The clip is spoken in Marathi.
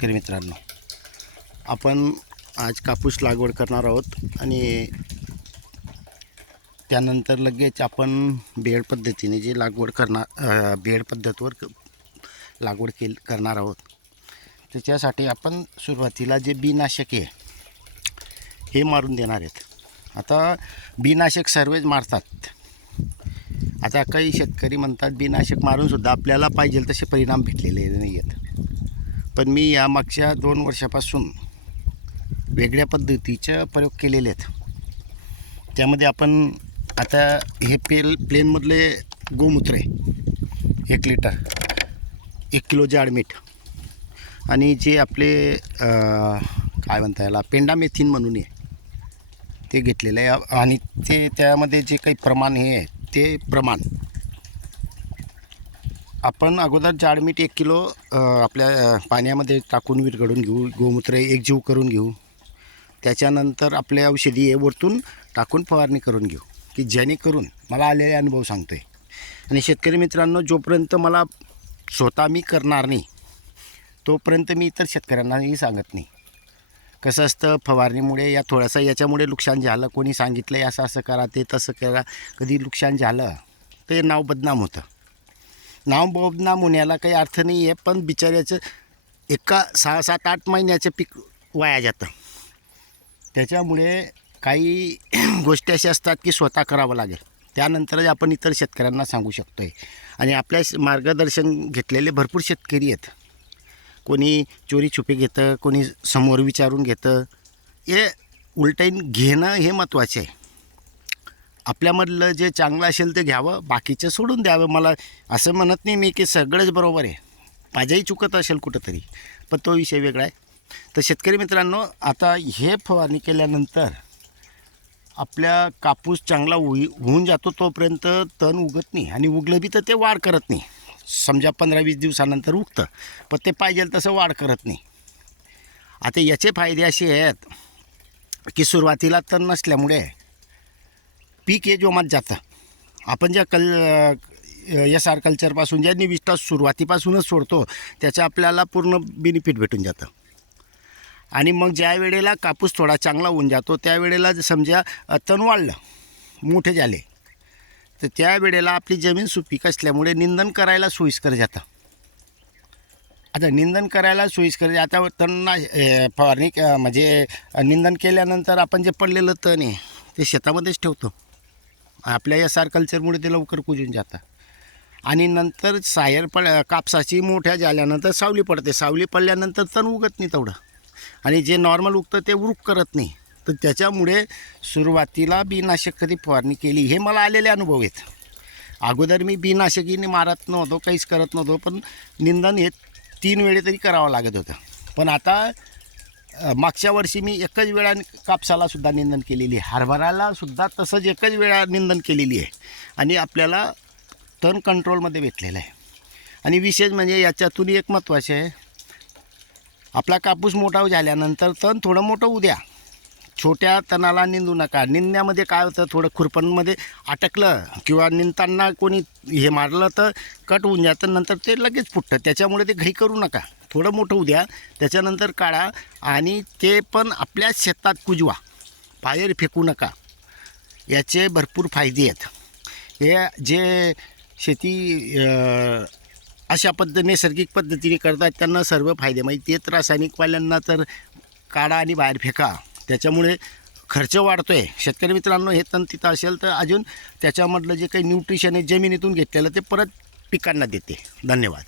शेतकरी मित्रांनो, आपण आज कापूस लागवड करणार आहोत आणि त्यानंतर लगेच आपण बेड पद्धतीने जी लागवड करणार बेड पद्धतीवर लागवड करणार आहोत। त्याच्यासाठी आपण सुरुवातीला जे बीनाशक आहे हे मारून देणार आहेत। आता बीनाशक सर्वच मारतात। आता काही शेतकरी म्हणतात बीनाशक मारूनसुद्धा आपल्याला पाहिजे तसे परिणाम भेटलेले नाही आहेत। पण मी या मागच्या 2 वर्षापासून वेगळ्या पद्धतीचे प्रयोग केलेले आहेत। त्यामध्ये आपण आता हे प्लेनमधले गोमूत्र आहे 1 लिटर, 1 किलो जाड मीठ आणि जे आपले काय म्हणता याला पेंडामेथिन म्हणून आहे ते घेतलेलं आहे। आणि ते त्यामध्ये जे काही प्रमाण हे आहे ते प्रमाण आपण अगोदर जाड मीठ 1 किलो आपल्या पाण्यामध्ये टाकून विरघळून घेऊ, गोमूत्र एकजीव करून घेऊ। त्याच्यानंतर आपल्या औषधी हे वरतून टाकून फवारणी करून घेऊ, की जेणेकरून मला आलेले अनुभव सांगतो आहे। आणि शेतकरी मित्रांनो, जोपर्यंत मला स्वतः मी करणार नाही तोपर्यंत मी इतर शेतकऱ्यांनाही सांगत नाही। कसं असतं, फवारणीमुळे या थोडंसं याच्यामुळे नुकसान झालं, कोणी सांगितलं आहे असं असं करा, ते तसं करा, कधी नुकसान झालं ते नाव बदनाम होतं। नाव बदनाम होण्याला काही अर्थ नाही आहे, पण बिचाऱ्याचं एका 6-7-8 महिन्याचं पीक वाया जातं। त्याच्यामुळे काही गोष्टी अशा असतात की स्वतः करावं लागेल, त्यानंतरच आपण इतर शेतकऱ्यांना सांगू शकतो आहे। आणि आपल्या मार्गदर्शन घेतलेले भरपूर शेतकरी आहेत। कोणी चोरी छुपे घेतं, कोणी समोर विचारून घेतं। हे उलटून घेणं हे महत्त्वाचे आहे। आपल्यामधलं जे चांगलं असेल ते घ्यावं, बाकीचं सोडून द्यावं। मला असं म्हणत नाही मी की सगळंच बरोबर आहे, माझ्याही चुकत असेल कुठंतरी, पण तो विषय वेगळा आहे। तर शेतकरी मित्रांनो, आता हे फवारणी केल्यानंतर आपल्या कापूस चांगला होऊन जातो, तोपर्यंत तण उगत नाही आणि उगलं बी तर ते वाढ करत नाही। समजा 15-20 दिवसानंतर उगतं, पण ते पाहिजे तसं वाढ करत नाही। आता याचे फायदे असे आहेत की सुरुवातीला तण नसल्यामुळे पीक हे जोमात जातं। आपण ज्या SR कल्चरपासून ज्या निविष्ठा सुरुवातीपासूनच सोडतो त्याचा आपल्याला पूर्ण बेनिफिट भेटून जातं। आणि मग ज्या वेळेला कापूस थोडा चांगला होऊन जातो त्यावेळेला समजा तण वाढलं, मोठे झाले, तर त्यावेळेला आपली जमीन सुपीक असल्यामुळे निंदन करायला सोयीस्कर जातं। आता निंदन करायला सोयीस्कर आता तण फवारणी म्हणजे निंदन केल्यानंतर आपण जे पडलेलं तण आहे ते शेतामध्येच ठेवतो। आपल्या SR कल्चरमुळे ते लवकर कुजून जातं। आणि नंतर कापसाची मोठ्या झाल्यानंतर सावली पडते, सावली पडल्यानंतर तण उगत नाही तेवढं, आणि जे नॉर्मल उगतं ते उरूक करत नाही। तर त्याच्यामुळे सुरुवातीला बीनाशक कधी फवारणी केली हे मला आलेले अनुभव आहेत। अगोदर मी बीनाशकीने मारत नव्हतो, काहीच करत नव्हतो, पण निंदन हे 3 वेळे तरी करावं लागत होतं। पण आता मागच्या वर्षी मी एकच वेळा कापसालासुद्धा निंदन केलेली आहे, हरभरालासुद्धा तसंच एकच वेळा निंदन केलेली आहे। आणि आपल्याला तण कंट्रोलमध्ये भेटलेलं आहे। आणि विशेष म्हणजे याच्यातून एक महत्त्वाचे आहे, आपला कापूस मोठा झाल्यानंतर तण थोडं मोठं होऊ द्या, छोट्या तणाला निंदू नका। निंदण्यामध्ये काय होतं, थोडं खुरपणमध्ये अटकलं किंवा निंदताना कोणी हे मारलं तर कट होऊन जातं, नंतर ते लगेच फुटतं। त्याच्यामुळे ते घाई करू नका, थोडं मोठं होऊ द्या, त्याच्यानंतर काढा आणि ते पण आपल्या शेतात कुजवा, बाहेर फेकू नका। याचे भरपूर फायदे आहेत। हे जे शेती अशा नैसर्गिक पद्धतीने करतात त्यांना सर्व फायदे माहिती आहेत। रासायनिकवाल्यांना तर काढा आणि बाहेर फेका, त्याच्यामुळे खर्च वाढतो आहे। शेतकरी मित्रांनो, हे तण तिथं असेल तर अजून त्याच्यामधलं जे काही न्यूट्रिशन आहे जमिनीतून घेतलेलं ते परत पिकांना देते। धन्यवाद।